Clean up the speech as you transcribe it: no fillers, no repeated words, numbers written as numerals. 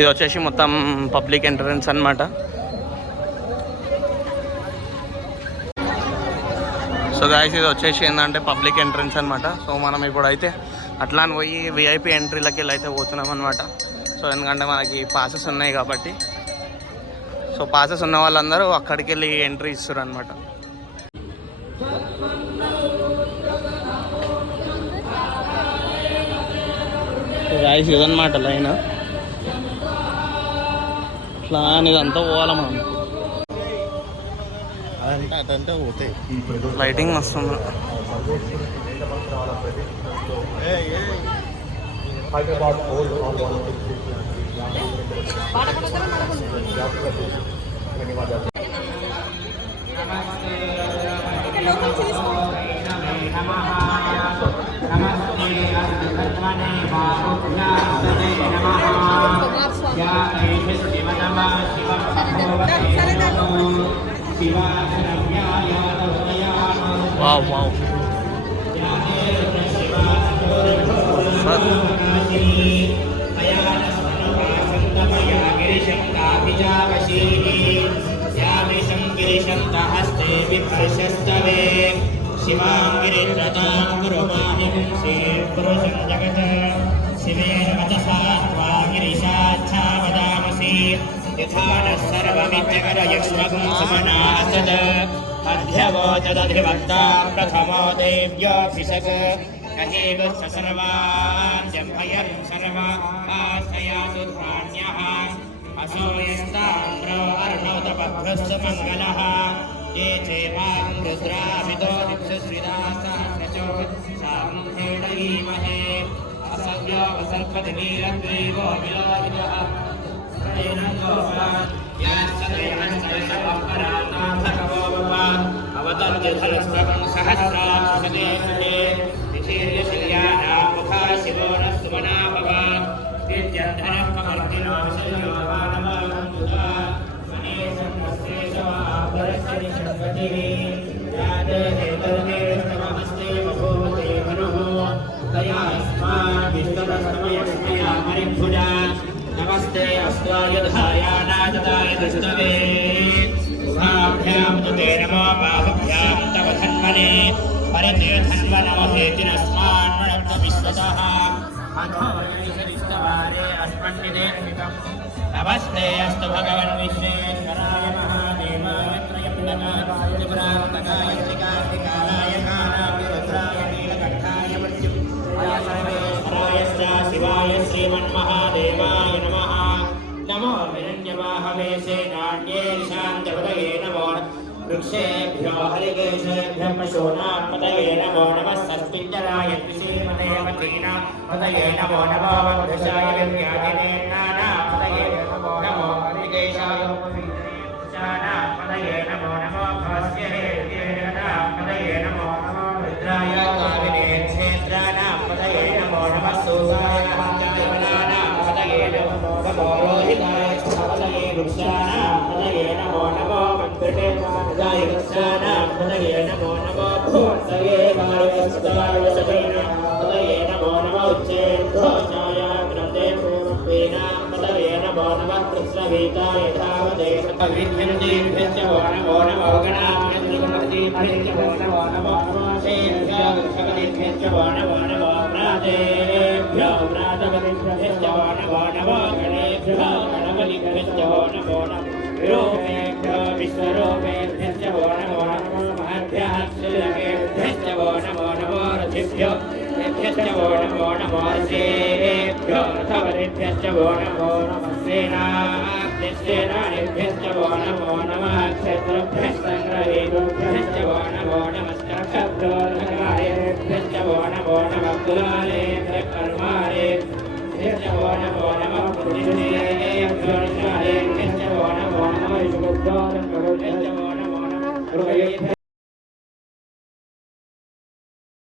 ఇది వచ్చేసి మొత్తం పబ్లిక్ ఎంట్రన్స్ అన్నమాట. సో గాయస్ ఇది వచ్చేసి ఏంటంటే పబ్లిక్ ఎంట్రన్స్ అనమాట. సో మనం ఇప్పుడైతే అట్లా అని పోయి విఐపి ఎంట్రీలకి వెళ్ళి అయితే పోతున్నాం అనమాట. సో ఎందుకంటే మనకి పాసెస్ ఉన్నాయి కాబట్టి. సో పాసెస్ ఉన్న వాళ్ళందరూ అక్కడికి వెళ్ళి ఎంట్రీ ఇస్తారు అనమాట. గాయస్ ఇదన్నమాట లైన్. అట్లా ఇదంతా పోవాలి మనం. అదంతా పోతాయి. లైటింగ్ వస్తుంది. Wow, wow. अध्यवोचदधिवक्ता प्रथमो देव्योऽभिषक् कहेगुश्च सर्वान् जम्भयन् सर्वास्तयासु ध्वान्यः असोयस्ताम्रो अर्णोतपभ्रश्च मङ्गलः ये चेवां रुद्राभितो दिक्षुश्रिदासाचो साम्भेडयीमहे असव्यो वसर्पति नीलग्रीवो विलोहितः अवतर्जधलस्वकं सहस्राक्षते विचीर्यशल्यानां मुखा शिवो न सुमना भव विद्यन्धनः कमर्दिनो विषयोवानवमुदा मनेशमस्तेशवाभरस्य निषद्वतिः याते हेतर्देस्तमहस्ते बभूवते मनुः तया अस्माद्विष्टरस्तमयस्मया मरिभुजा नमस्ते अस्त्वायुधायानाजताय दुष्टवे उभाभ्यां तु ते नमो बाहुभ्यां तव धन्वने परिते धन्वनमहेतिरस्मान् विश्वतः अथो यशरिष्टवारे अस्मन्निदेशिकम् नमस्ते अस्तु भगवन् विश्वेश्वराय महादेवाय त्रयम्बकाय त्रिपुरान्तकाय त्रिकार्तिकाय कालाय नीलकण्ठाय मृत्युञ्जयाय सर्वेश्वराय शिवाय श्रीमन्महादेवाय नमः नमो हिरण्यवाहवे नान्ये शान्तपदये नमो वृक्षेभ्यो हरिकेशेभ्यः पशूनां नमो नमः सस्मिञ्जराय श्रीमदेवतीनां पदये नमो नमो वक्रशाय विद्याधिने नानापदये नमो नमो हरिकेशाय पदये नमो नमो भवस्य पदये नमो नमो रुद्राय कामिने क्षेत्राणां पदये नमो नमः सूर्याय पदये नमो रोहिताय पदये वृक्षाणां पदये नमो नमो मन्त्रिणे पदये वृक्षाणां पदये नमो नमो भूतये वायुस्ताय सदैना पदये नमो नमो उच्चेन्द्रोचाय ग्रन्थे पूर्वेणां पदये नमो नमः कृष्णवीताय धावदेश विद्युन्देभ्यश्च नमो नमो गणाभ्यश्च नमो नमो शेभ्यश्च नमो नमो प्रातेभ्यो प्रातपतिभ्यश्च नमो नमो गणेभ्यो गणपतिभ्यश्च नमो नमो विरूपेभ्यो विश्वरूपेभ्यश्च नमो नमो महद्भ्यः श्रीलकेभ्यश्च नमो नमो रथिभ्यो तेभ्यश्च नमो नमो रथेभ्यो रथपतिभ्यश्च नमो नमः सेनानिभ्यश्च नमो नमः क्षेत्रभ्यश्च नमो नमस्कर्भ्यो रथकारेभ्यश्च नमो नमः कुलालेभ्यः कर्मारेभ्यश्च नमो नमः पुण्येभ्यो नमो नमः